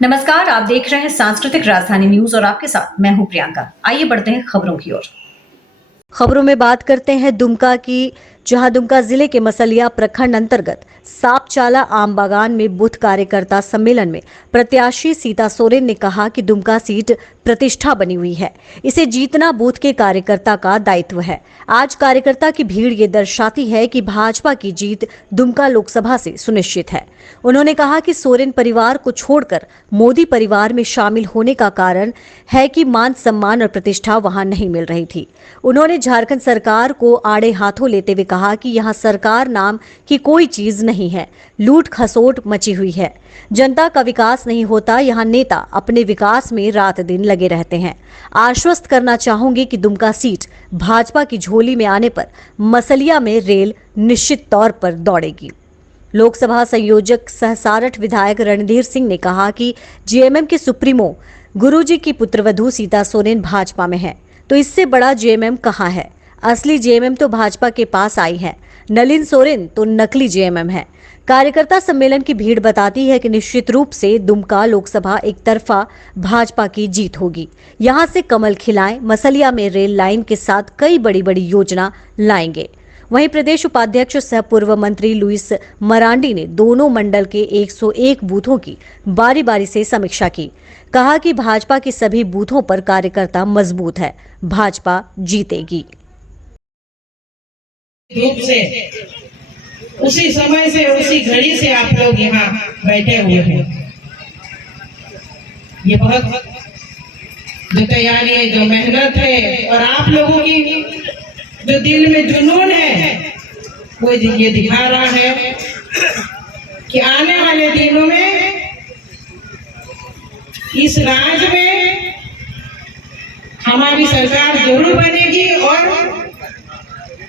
नमस्कार, आप देख रहे हैं सांस्कृतिक राजधानी न्यूज और आपके साथ मैं हूं प्रियंका। आइए बढ़ते हैं खबरों की ओर। खबरों में बात करते हैं दुमका की, जहां दुमका जिले के मसलिया प्रखंड अंतर्गत सापचाला आम बागान में बूथ कार्यकर्ता सम्मेलन में प्रत्याशी सीता सोरेन ने कहा कि दुमका सीट प्रतिष्ठा बनी हुई है, इसे जीतना बूथ के कार्यकर्ता का दायित्व है। आज कार्यकर्ता की भीड़ ये दर्शाती है कि भाजपा की जीत दुमका लोकसभा से सुनिश्चित है। उन्होंने कहा कि सोरेन परिवार को छोड़कर मोदी परिवार में शामिल होने का कारण है कि मान सम्मान और प्रतिष्ठा वहां नहीं मिल रही थी। उन्होंने झारखंड सरकार को आड़े हाथों लेते हुए कहा कि यहां सरकार नाम की कोई चीज नहीं है, लूट खसोट मची हुई है। जनता का विकास नहीं होता, यहाँ नेता अपने विकास में रात दिन लगे रहते हैं। आश्वस्त करना चाहूंगी कि दुमका सीट भाजपा की झोली में आने पर मसलिया में रेल निश्चित तौर पर दौड़ेगी। लोकसभा संयोजक सह सारठ विधायक रणधीर सिंह ने कहा कि जेएमएम के सुप्रीमो गुरुजी की पुत्रवधू सीता सोरेन भाजपा में है, तो इससे बड़ा जेएमएम कहां है। असली जेएमएम तो भाजपा के पास आई है, नलिन सोरेन तो नकली जेएमएम है। कार्यकर्ता सम्मेलन की भीड़ बताती है कि निश्चित रूप से दुमका लोकसभा एक तरफा भाजपा की जीत होगी। यहां से कमल खिलाएं, मसलिया में रेल लाइन के साथ कई बड़ी बड़ी योजना लाएंगे। वहीं प्रदेश उपाध्यक्ष सह पूर्व मंत्री लुइस मरांडी ने दोनों मंडल के 101 बूथों की बारी बारी से समीक्षा की। कहा कि भाजपा के सभी बूथों पर कार्यकर्ता मजबूत है, भाजपा जीतेगी। रूप से उसी समय से उसी घड़ी से आप लोग यहाँ बैठे हुए हैं। ये बहुत जो तैयारी है, जो मेहनत है और आप लोगों की जो दिल में जुनून है, वो ये दिखा रहा है कि आने वाले दिनों में इस राज्य में हमारी सरकार जरूर बनेगी और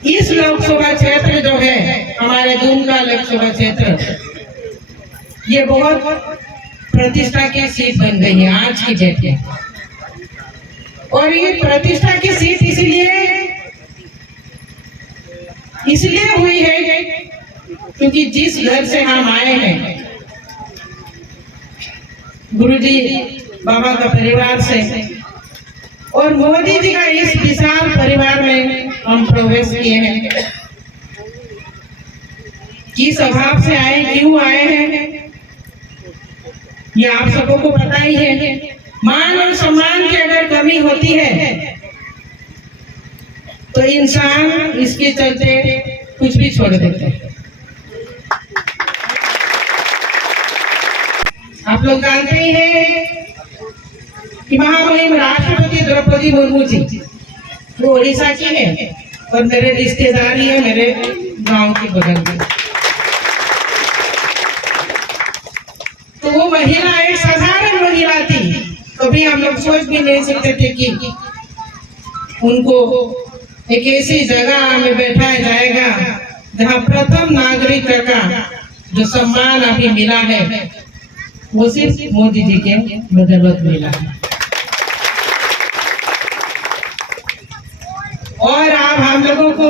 इस लोकसभा क्षेत्र जो है हमारे दुमका लोकसभा क्षेत्र, ये बहुत प्रतिष्ठा की सीट बन गई है आज की डेट में। और ये प्रतिष्ठा की सीट इसलिए हुई है क्योंकि जिस घर से हम आए हैं, गुरुजी बाबा का परिवार से और मोदी जी का इस विशाल परिवार में हम प्रवेश किए हैं। किस स्वभाव से आए, क्यों आए हैं, ये आप सबको को पता ही है। मान और सम्मान की अगर कमी होती है तो इंसान इसके चलते कुछ भी छोड़ देता है। आप लोग जानते ही हैं कि महामहिम राष्ट्रपति द्रौपदी मुर्मू जी वो उड़ीसा की है और मेरे रिश्तेदारी है, मेरे गांव के बगल में। तो वो महिला एक साधारण महिला थी, कभी हम लोग सोच भी नहीं सकते थे कि उनको एक ऐसी जगह में बैठाया जाएगा जहां प्रथम नागरिक का जो सम्मान अभी मिला है वो सिर्फ मोदी जी के बदौलत मिला है। और आप हम लोगों को,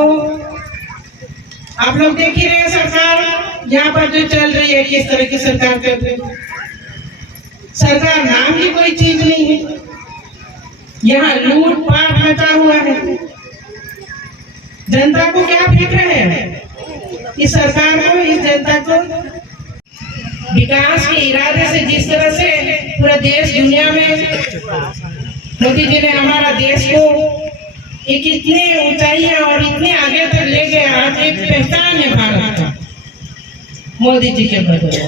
आप लोग देख ही रहे सरकार यहाँ पर जो चल रही है, किस तरह की सरकार चल रही है। सरकार नाम की कोई चीज नहीं है, यहाँ लूटपाट मचा हुआ है। जनता को क्या फिक्र है, इस सरकार को, इस जनता को विकास के इरादे से जिस तरह से पूरा देश दुनिया में मोदी जी ने हमारा देश को एक इतने ऊंचाइयां और इतने आगे तक ले गए, आज एक पहचान है भारत का मोदी जी के बदौलत।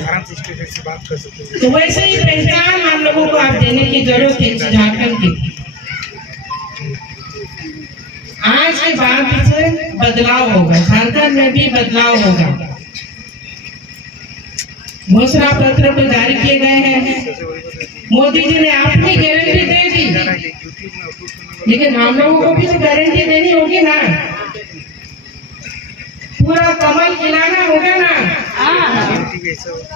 तो वैसे ही पहचान हम लोगों को आप देने की जरूरत है झारखंड की। आज के बाद से बदलाव होगा, झारखंड में भी बदलाव होगा। घोषणा पत्र तो जारी किए गए हैं, मोदी जी ने अपनी गारंटी दे दी, लेकिन हम लोगों को भी तो गारंटी देनी होगी ना, पूरा कमल खिलाना होगा ना।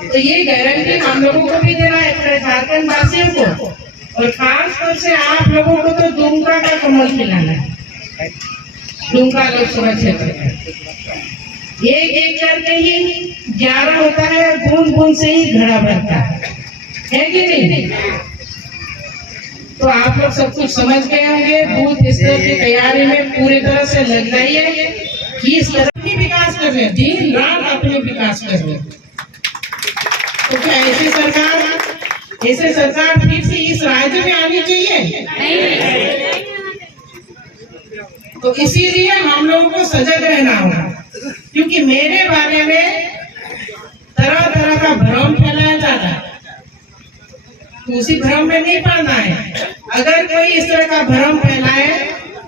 तो ये गारंटी हम लोगों को भी देना है, पूरे झारखंड वासियों को, और खास तौर से आप लोगों को तो दुमका का कमल खिलाना है। दुमका लोकसभा क्षेत्र एक एक करके ही 11 होता है, बूंद बूंद से ही घड़ा भरता है। है कि नहीं? तो आप लोग सब कुछ समझ गए होंगे। बूथ स्तर की तैयारी में पूरी तरह से लग जाइए। किस तरह की विकास कर रहे हैं, दिन रात अपने विकास कर रहे हैं। तो क्या ऐसी सरकार फिर से इस राज्य में आनी चाहिए? नहीं। तो इसीलिए हम लोगों को सजग रहना होगा, क्योंकि मेरे बारे में तरह तरह का भ्रम फैलाया जाता है, तो उसी भ्रम में नहीं पड़ना है। अगर कोई इस तरह का भ्रम फैलाए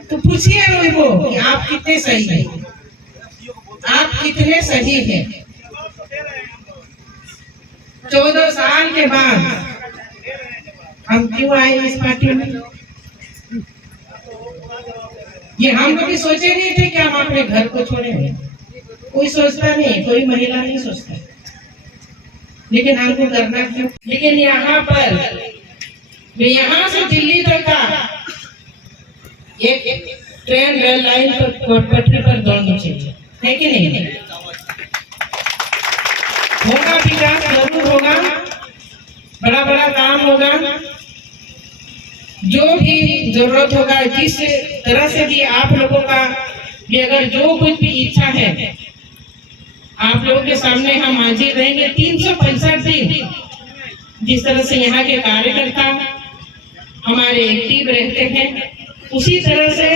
तो पूछिए उनको कि आप कितने सही हैं, आप कितने सही हैं। 14 साल के बाद हम क्यों आए इस पार्टी में? ये हम कभी सोचे नहीं थे कि हम अपने घर को छोड़ेंगे। कोई सोचता नहीं, कोई महिला नहीं सोचता, लेकिन हमको करना क्यों? लेकिन यहाँ पर यहाँ से दिल्ली तक का एक ट्रेन रेल लाइन पर पटरी पर दौड़नी चाहिए, है कि नहीं? होगा विकास, जरूर होगा, बड़ा बड़ा काम होगा। जो भी जरूरत होगा, जिस तरह से भी आप लोगों का भी अगर जो कुछ भी इच्छा है, आप लोगों के सामने हम हाजिर रहेंगे। 365 दिन जिस तरह से यहाँ के कार्यकर्ता हमारे एक्टिव रहते हैं, उसी तरह से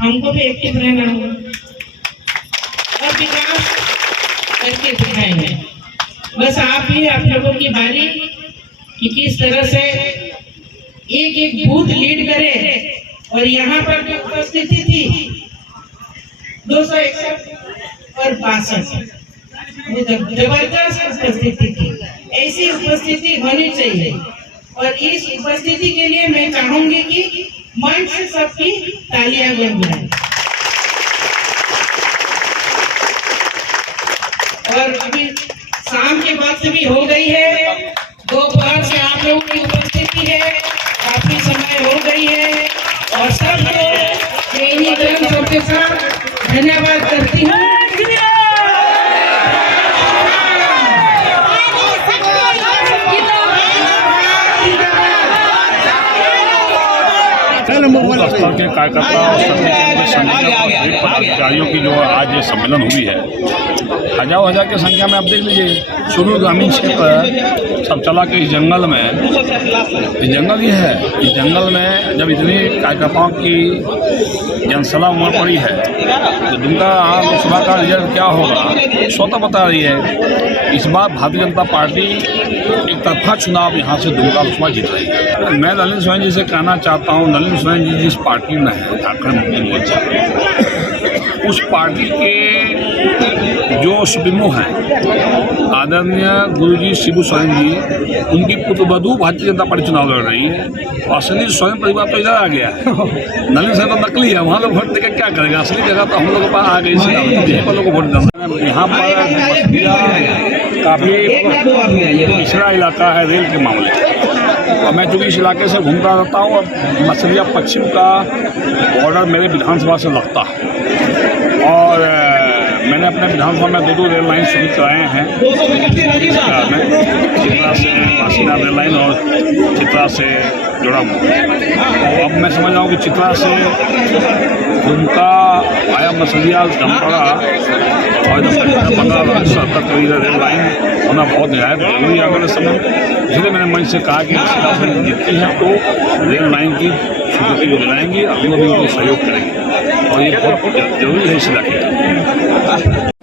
हमको भी एक्टिव रहना होगा और विकास करके दिखाएंगे। बस आप लोगों की बारी कि किस तरह से एक एक बूथ लीड करे। और यहाँ पर जो उपस्थिति थी 261 और 62, जबरदस्त उपस्थिति थी। ऐसी उपस्थिति होनी चाहिए और इस उपस्थिति के लिए मैं चाहूंगी कि मंच से सबकी तालियां गुनगुनाएं। और अभी शाम के वक्त भी हो गई है, दोपहर से आप लोगों की उपस्थिति है, काफी समय हो गई है और सबको इन्हीं गर्म शब्द के साथ धन्यवाद करती हूँ। बूथ स्तर के कार्यकर्ता और पदाधिकारियों की जो आज ये सम्मेलन हुई है, हजारों हजार की संख्या में आप देख लीजिए। शुरू ग्रामीण क्षेत्र सब चला के इस जंगल में, ये जंगल ही है, इस जंगल में जब इतनी कार्यकर्ताओं की जनसभा उमड़ पड़ी है तो दुमका लोकसभा का रिजल्ट क्या होगा स्वतः बता रही है। इस बार भारतीय जनता पार्टी एक तरफा चुनाव यहाँ से दुमका लोकसभा जीत रही है। मैं ललिन सोरेन जी से कहना चाहता हूँ, ललिन सोरेन जी जिस पार्टी में है, झारखंड मुक्ति मोर्चा, उस पार्टी के जो सुप्रीमो हैं आदरणीय गुरुजी शिबू सोरेन जी, उनकी पुत्रवधू भारतीय जनता पार्टी चुनाव लड़ रही है और असली सोरेन परिवार तो इधर आ गया है। नलिन सोरेन तो नकली है, वहाँ लोग वोट देकर क्या करेंगे? असली जगह तो हम लोग के पास आ गई, यहीं पर लोग वोट देना। यहाँ पर काफ़ी पिछड़ा इलाका है रेल के मामले और मैं चूँकि इस इलाके से घूमता रहता हूँ और मछलिया पश्चिम का बॉर्डर मेरे विधानसभा से लगता है और मैंने अपने विधानसभा में 2 रेल लाइन शुरू कराए हैं में, चित्रा से काशीनाथ रेल लाइन और चित्रा से जुड़ा हुआ। अब मैं समझ रहा हूँ कि चित्रा से दुमका आया मछलिया जमपड़ा और 15 तक रेल लाइन होना बहुत नहायत जरूरी है अगले समय। इसलिए मैंने मंच से कहा कि जितनी है तो रेल लाइन की स्वीकृति को दिलाएंगे, हम लोग भी उनको सहयोग करेंगे और ये बहुत जरूरी है इस इलाके का।